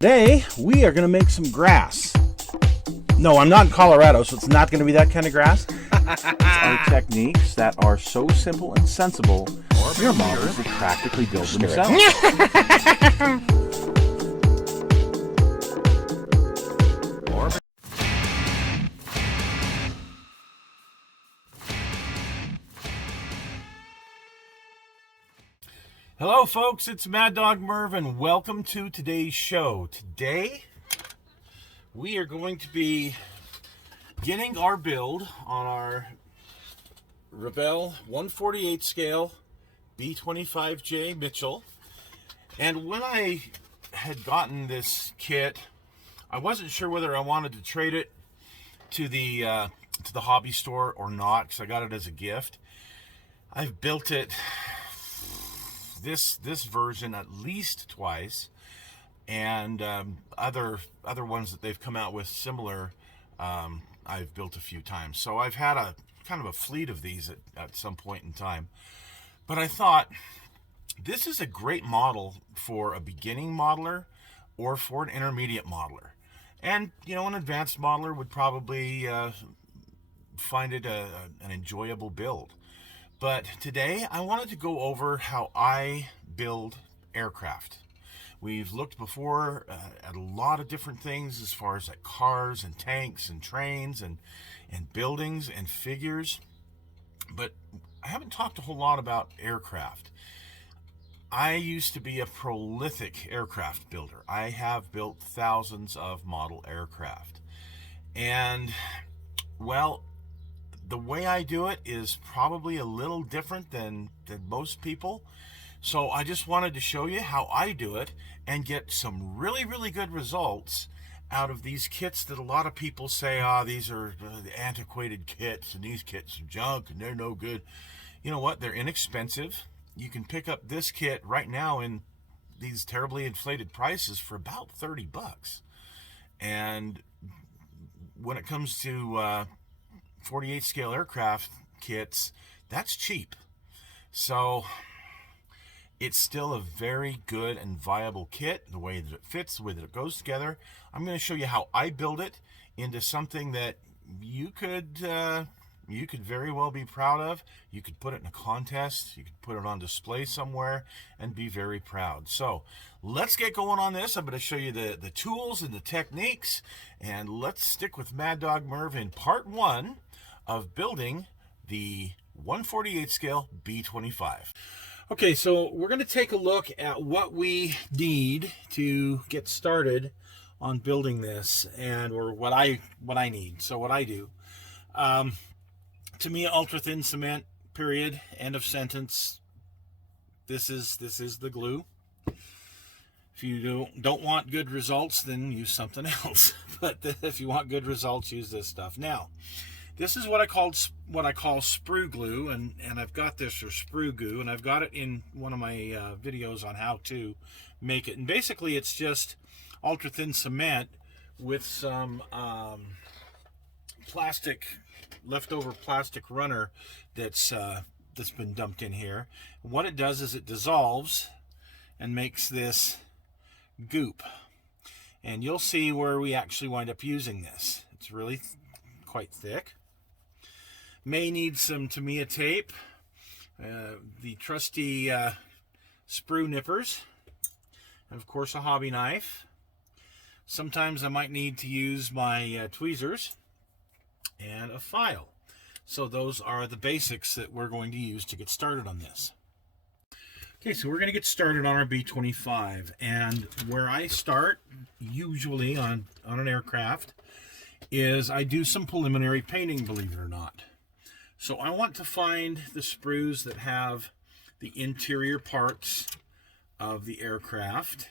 Today, we are going to make some grass. No, I'm not in Colorado, so it's not going to be that kind of grass. It's our techniques that are so simple and sensible, your models will practically build themselves. Hello folks, it's Mad Dog Merv and welcome to today's show. Today we are going to be getting our build on our Revell 1/48 scale B25J Mitchell. And when I had gotten this kit, I wasn't sure whether I wanted to trade it to the hobby store or not, because I got it as a gift. I've built it this version at least twice, and other ones that they've come out with similar, I've built a few times. So I've had a kind of a fleet of these at some point in time. But I thought this is a great model for a beginning modeler or for an intermediate modeler. And you know, an advanced modeler would probably find it an enjoyable build. But today I wanted to go over how I build aircraft. We've looked before at a lot of different things as far as like cars and tanks and trains and buildings and figures, but I haven't talked a whole lot about aircraft. I used to be a prolific aircraft builder. I have built thousands of model aircraft, and well, the way I do it is probably a little different than most people. So I just wanted to show you how I do it and get some really good results out of these kits that a lot of people say, these are antiquated kits and these kits are junk and they're no good. You know what? They're inexpensive. You can pick up this kit right now in these terribly inflated prices for about 30 bucks. And when it comes to 48 scale aircraft kits, that's cheap. So it's still a very good and viable kit, the way that it fits, the way that it goes together. I'm going to show you how I build it into something that you could very well be proud of. You could put it in a contest, you could put it on display somewhere and be very proud. So let's get going on this. I'm going to show you the tools and the techniques, and let's stick with Mad Dog Merv in part 1 of building the 1/48 scale B25. Okay, so we're going to take a look at what we need to get started on building this, or what I need. So what I do, to me, ultra thin cement, period, end of sentence. This is the glue. If you don't want good results, then use something else. But if you want good results, use this stuff. Now, this is what I call sprue glue, and I've got this for sprue glue, and I've got it in one of my videos on how to make it. And basically, it's just ultra thin cement with some leftover plastic runner that's been dumped in here. And what it does is it dissolves and makes this goop, and you'll see where we actually wind up using this. It's really quite thick. May need some Tamiya tape, the trusty sprue nippers, and of course a hobby knife. Sometimes I might need to use my tweezers and a file. So those are the basics that we're going to use to get started on this. Okay, so we're going to get started on our B25, and where I start usually on an aircraft is I do some preliminary painting, believe it or not. So I want to find the sprues that have the interior parts of the aircraft.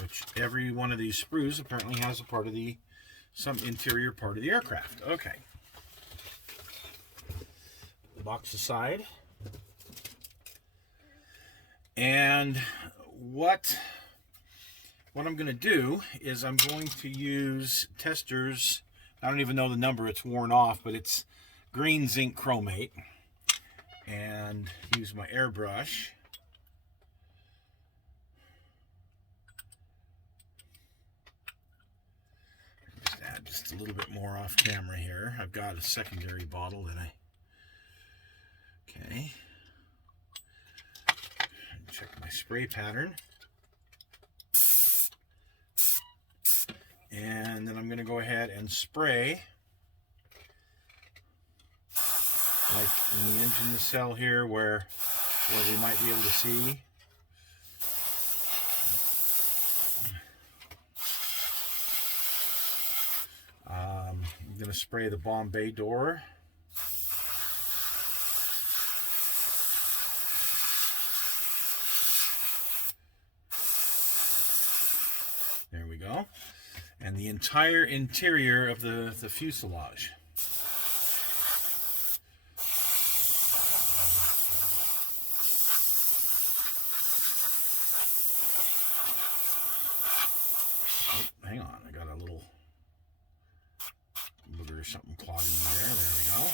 Which every one of these sprues apparently has a part of some interior part of the aircraft. Okay. Box aside. And what I'm going to do is I'm going to use testers. I don't even know the number, it's worn off, but it's green zinc chromate and use my airbrush. Just add just a little bit more off camera here. I've got a secondary bottle that okay. Check my spray pattern. And then I'm going to go ahead and spray, like in the engine nacelle here where we might be able to see. I'm going to spray the bomb bay door. There we go. And the entire interior of the fuselage. Oh, hang on, I got a little booger or something clogging in there. There we go.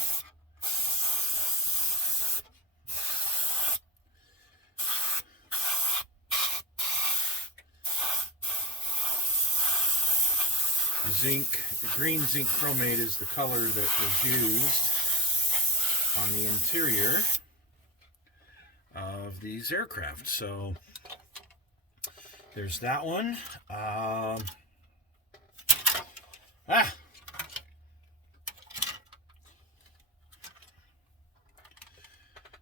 The green zinc chromate is the color that was used on the interior of these aircraft. So there's that one.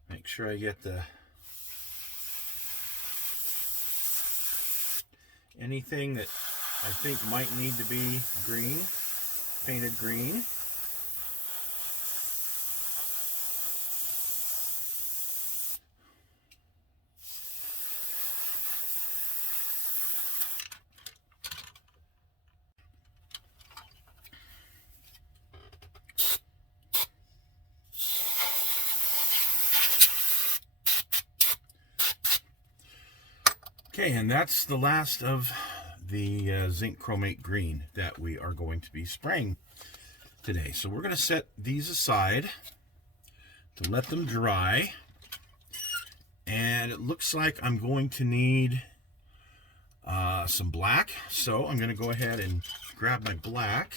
Make sure I get anything that I think might need to be green, painted green. Okay, and that's the last of the zinc chromate green that we are going to be spraying today. So we're going to set these aside to let them dry, and it looks like I'm going to need some black. So I'm going to go ahead and grab my black,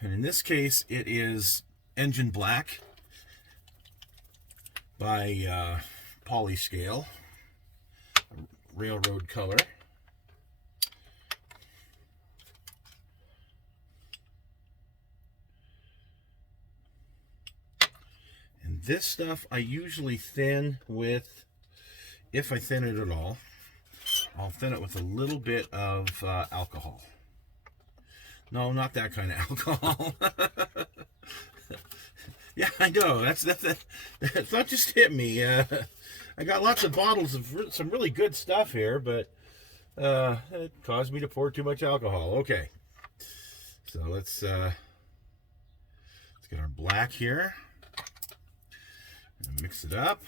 and in this case it is engine black by Polyscale, railroad color. This stuff I usually thin with, if I thin it at all, I'll thin it with a little bit of alcohol. No, not that kind of alcohol. Yeah, I know. That's not just hit me. I got lots of bottles of some really good stuff here, but it caused me to pour too much alcohol. Okay, so let's get our black here. And mix it up.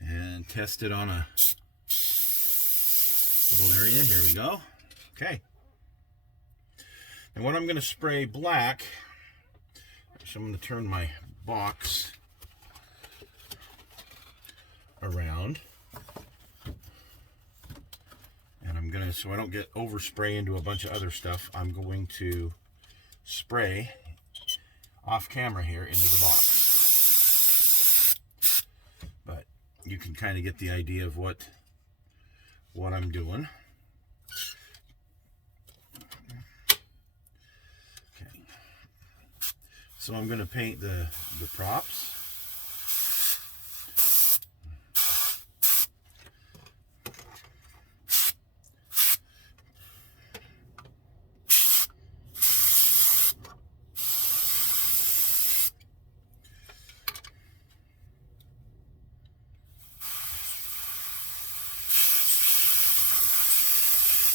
And test it on a little area. Here we go. Okay. And what I'm going to spray black, so I'm going to turn my box around. And I'm going to, so I don't get overspray into a bunch of other stuff, I'm going to spray off camera here into the box. But you can kind of get the idea of what I'm doing. Okay. So I'm going to paint the props.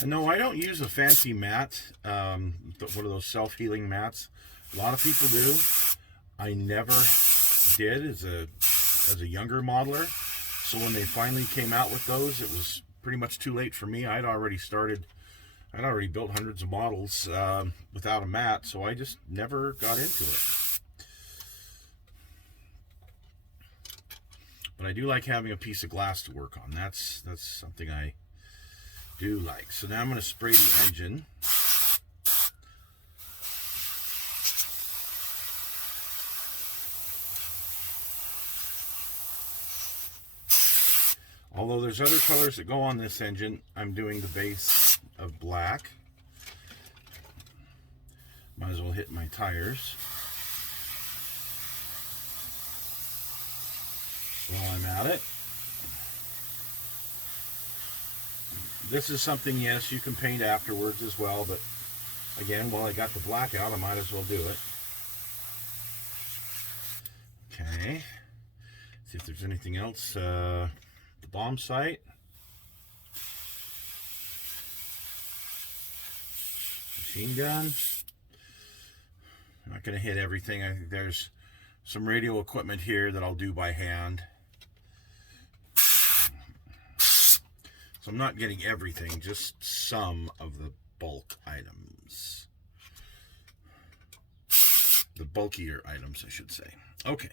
No, I don't use a fancy mat, one of those self-healing mats. A lot of people do. I never did as a younger modeler. So when they finally came out with those, it was pretty much too late for me. I'd already started I'd already built hundreds of models without a mat, so I just never got into it. But I do like having a piece of glass to work on. That's something I do like. So now I'm going to spray the engine. Although there's other colors that go on this engine, I'm doing the base of black. Might as well hit my tires while I'm at it. This is something, yes, you can paint afterwards as well, but again, while I got the black out, I might as well do it. Okay. See if there's anything else. The bomb sight. Machine gun. I'm not going to hit everything. I think there's some radio equipment here that I'll do by hand. So I'm not getting everything, just some of the bulk items. The bulkier items, I should say. Okay.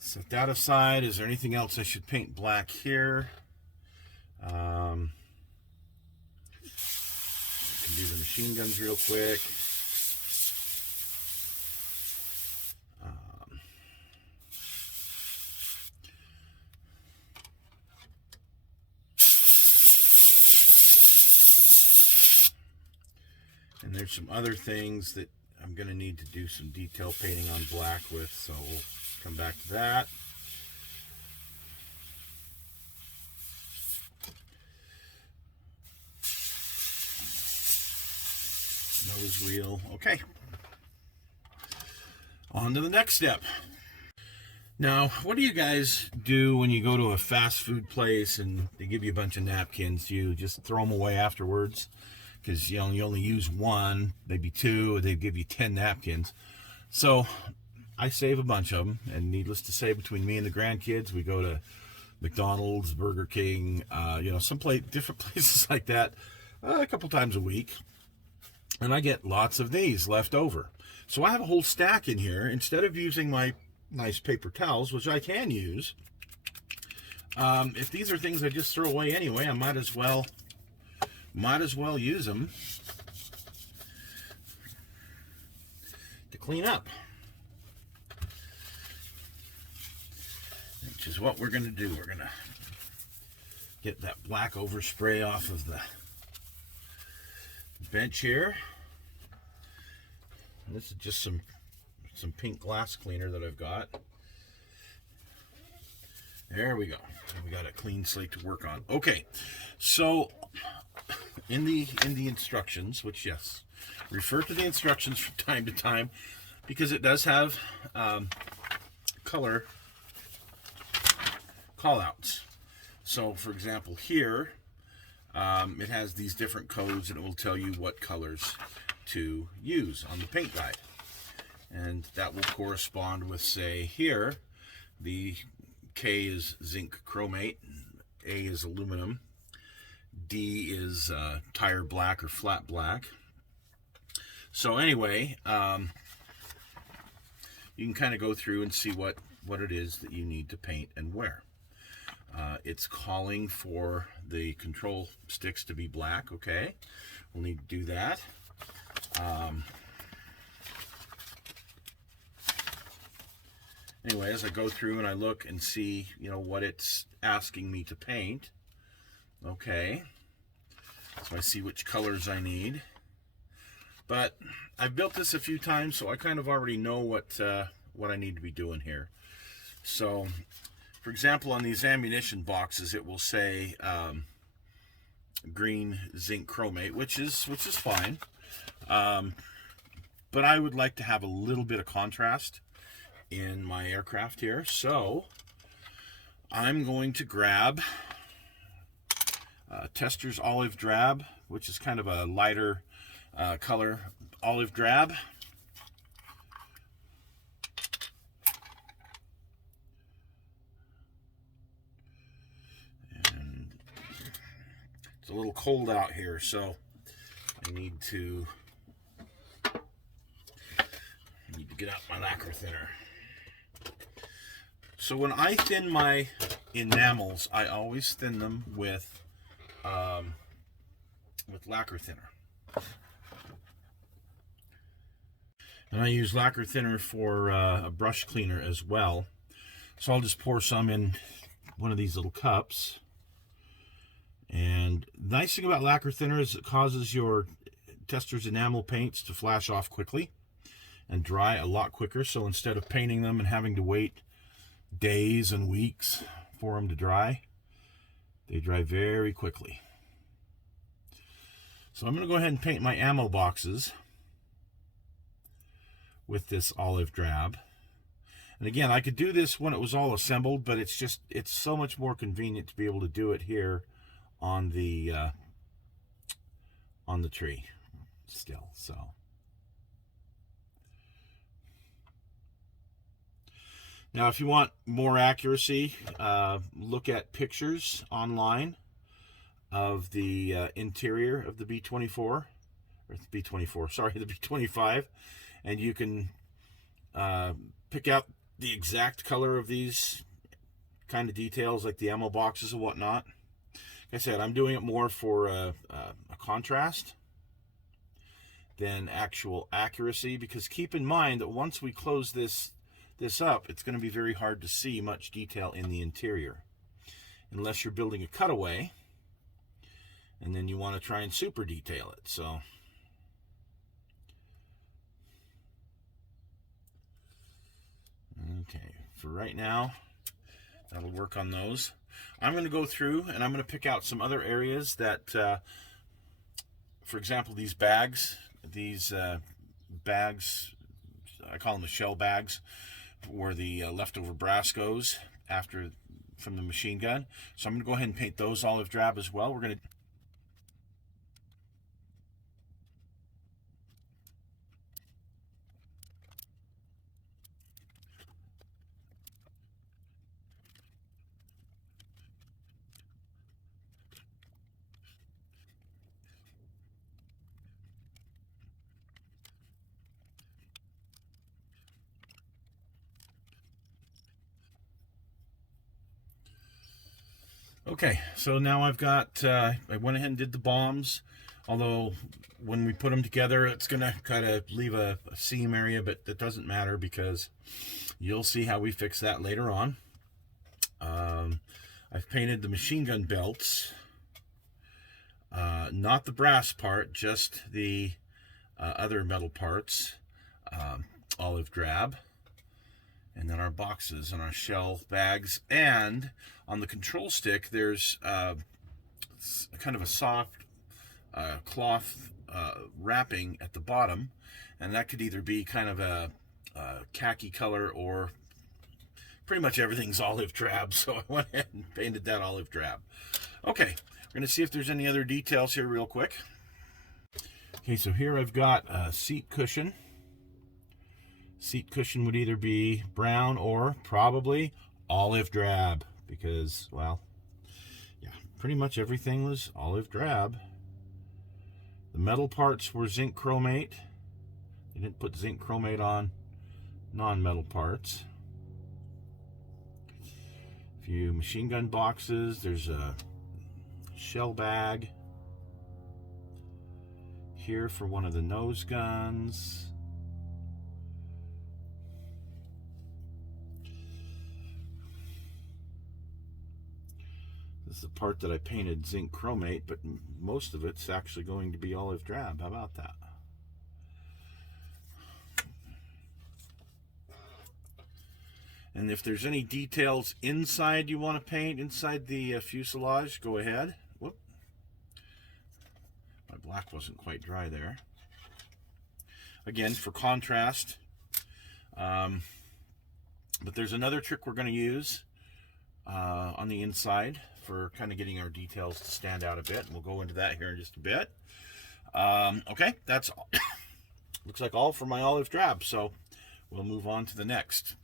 Set that aside. Is there anything else I should paint black here? I can do the machine guns real quick. And there's some other things that I'm going to need to do some detail painting on black with, so we'll come back to that. Nose wheel. Okay. On to the next step. Now, what do you guys do when you go to a fast food place and they give you a bunch of napkins? You just throw them away afterwards? Because you only use one, maybe two, or they give you 10 napkins. So I save a bunch of them, and needless to say, between me and the grandkids, we go to McDonald's, Burger King, different places like that a couple times a week, and I get lots of these left over. So I have a whole stack in here. Instead of using my nice paper towels, which I can use, if these are things I just throw away anyway, I might as well use them to clean up, which is what we're going to do. We're going to get that black overspray off of the bench here. And this is just some pink glass cleaner that I've got. There we go. We got a clean slate to work on. Okay, so in the instructions, which, yes, refer to the instructions from time to time, because it does have color callouts. So, for example, here it has these different codes, and it will tell you what colors to use on the paint guide, and that will correspond with, say, here the K is zinc chromate, A is aluminum, D is tire black or flat black. So anyway, you can kind of go through and see what it is that you need to paint and where. It's calling for the control sticks to be black. Okay, we'll need to do that. Anyway, as I go through and I look and see, what it's asking me to paint. Okay, so I see which colors I need. But I've built this a few times, so I kind of already know what I need to be doing here. So, for example, on these ammunition boxes, it will say green zinc chromate, which is fine. But I would like to have a little bit of contrast in my aircraft here, so I'm going to grab Tester's Olive Drab, which is kind of a lighter color olive drab. And it's a little cold out here, so I need to get out my lacquer thinner. So when I thin my enamels, I always thin them with lacquer thinner. And I use lacquer thinner for a brush cleaner as well. So I'll just pour some in one of these little cups. And the nice thing about lacquer thinner is it causes your tester's enamel paints to flash off quickly and dry a lot quicker. So instead of painting them and having to wait days and weeks for them to dry, they dry very quickly. So I'm going to go ahead and paint my ammo boxes with this olive drab. And again, I could do this when it was all assembled, but it's so much more convenient to be able to do it here on the tree still. So now, if you want more accuracy, look at pictures online of the interior of the B24, or the B24, sorry, the B25, and you can pick out the exact color of these kind of details, like the ammo boxes and whatnot. Like I said, I'm doing it more for a contrast than actual accuracy, because keep in mind that once we close this up, it's going to be very hard to see much detail in the interior, unless you're building a cutaway, and then you want to try and super detail it. So okay, for right now, that'll work on those. I'm going to go through and I'm going to pick out some other areas that, for example, these bags, I call them the shell bags, where the leftover brass goes from the machine gun. So I'm going to go ahead and paint those olive drab as well. We're going to Okay, so now I've got, I went ahead and did the bombs, although when we put them together, it's going to kind of leave a seam area, but that doesn't matter because you'll see how we fix that later on. I've painted the machine gun belts, not the brass part, just the other metal parts, olive drab. And then our boxes and our shell bags, and on the control stick there's kind of a soft cloth wrapping at the bottom, and that could either be kind of a khaki color, or pretty much everything's olive drab, so I went ahead and painted that olive drab. Okay, we're going to see if there's any other details here real quick. Okay, so here I've got a seat cushion. Seat cushion would either be brown or probably olive drab, because, well, yeah, pretty much everything was olive drab. The metal parts were zinc chromate. They didn't put zinc chromate on non-metal parts. A few machine gun boxes. There's a shell bag here for one of the nose guns. This is the part that I painted zinc chromate, but most of it's actually going to be olive drab. How about that? And if there's any details inside you want to paint, inside the fuselage, go ahead. Whoop. My black wasn't quite dry there. Again, for contrast. But there's another trick we're going to use on the inside for kind of getting our details to stand out a bit. We'll go into that here in just a bit. Okay, that's all. Looks like all for my olive drab, so we'll move on to the next.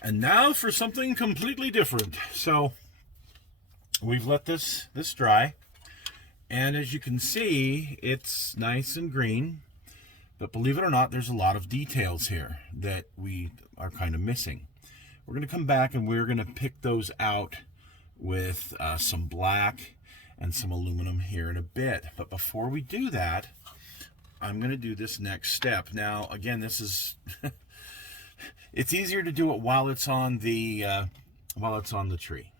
And now for something completely different. So we've let this dry, and as you can see, it's nice and green. But believe it or not, there's a lot of details here that we are kind of missing. We're going to come back and we're going to pick those out with some black and some aluminum here in a bit. But before we do that, I'm going to do this next step. Now, again, this is it's easier to do it while it's on the tree.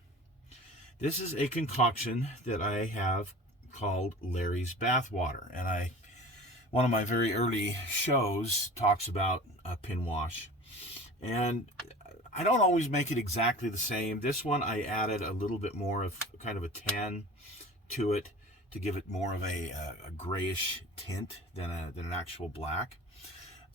This is a concoction that I have called Larry's Bath Water, and one of my very early shows talks about pin wash, and I don't always make it exactly the same. This one I added a little bit more of kind of a tan to it to give it more of a grayish tint than an actual black.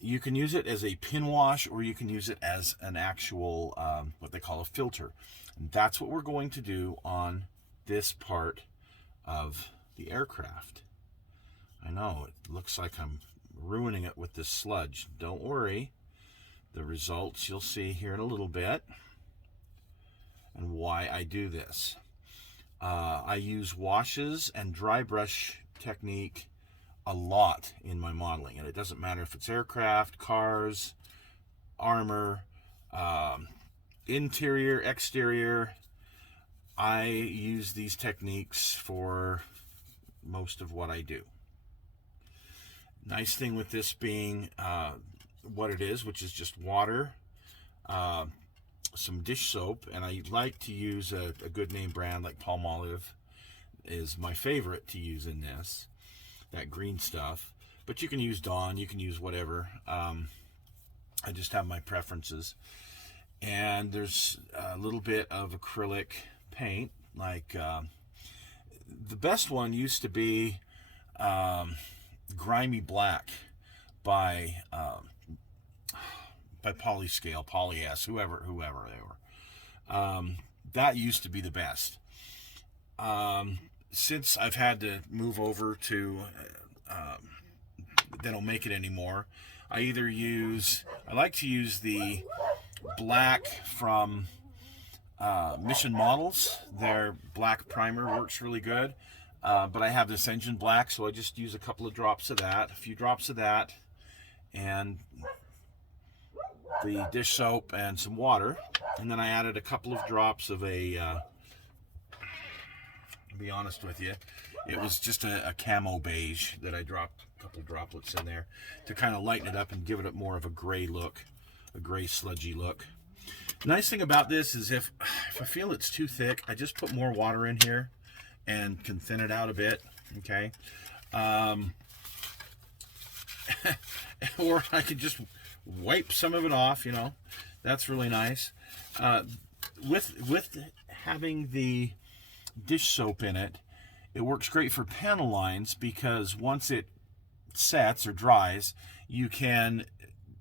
You can use it as a pin wash, or you can use it as an actual what they call a filter. And that's what we're going to do on this part of the aircraft. I know, it looks like I'm ruining it with this sludge. Don't worry. The results you'll see here in a little bit, and why I do this. I use washes and dry brush technique a lot in my modeling, and it doesn't matter if it's aircraft, cars, armor, interior, exterior. I use these techniques for most of what I do. Nice thing with this being what it is, which is just water, some dish soap, and I like to use a good name brand like Palmolive is my favorite to use in this, that green stuff. But you can use Dawn, you can use whatever. I just have my preferences. And there's a little bit of acrylic paint, like the best one used to be Grimy Black by Polyscale, Poly-S, whoever they were. That used to be the best. Since I've had to move over to, they don't make it anymore. I like to use the black from Mission Models. Their black primer works really good. But I have this engine black, so I just use a couple of drops of that, a few drops of that, and the dish soap and some water. And then I added a couple of drops of to be honest with you, it was just a camo beige that I dropped a couple of droplets in there to kind of lighten it up and give it more of a gray look, a gray sludgy look. The nice thing about this is if I feel it's too thick, I just put more water in here and can thin it out a bit, okay? Or I could just wipe some of it off, you know. That's really nice. With having the dish soap in it, it works great for panel lines, because once it sets or dries, you can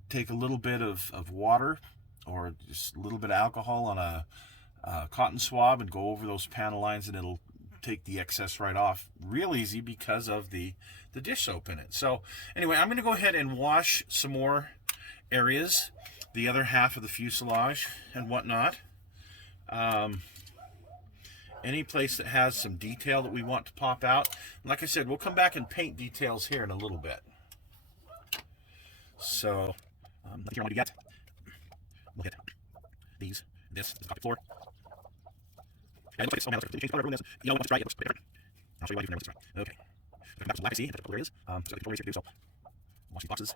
take a little bit of water or just a little bit of alcohol on a cotton swab and go over those panel lines, and it'll take the excess right off real easy because of the dish soap in it. So anyway, I'm going to go ahead and wash some more areas, the other half of the fuselage and whatnot. Any place that has some detail that we want to pop out. Like I said, we'll come back and paint details here in a little bit. So, nothing I want to get. Look at these. This is the cockpit floor. And it looks like it's, oh man, change color, ruin this. You know, once it's dry, it looks a bit different. I'll show you why different when it's dry. Okay. Come back to some black to see, and a couple areas. So I've got a couple areas here to do, so wash these boxes.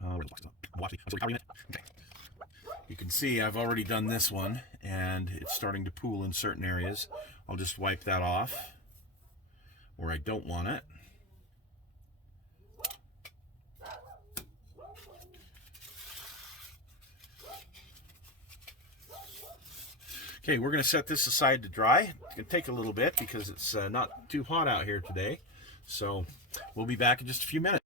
Where are the boxes? Wash these. I'm still recovering it. Okay. You can see I've already done this one, and it's starting to pool in certain areas. I'll just wipe that off where I don't want it. Okay, we're going to set this aside to dry. It's going to take a little bit because it's not too hot out here today. So we'll be back in just a few minutes.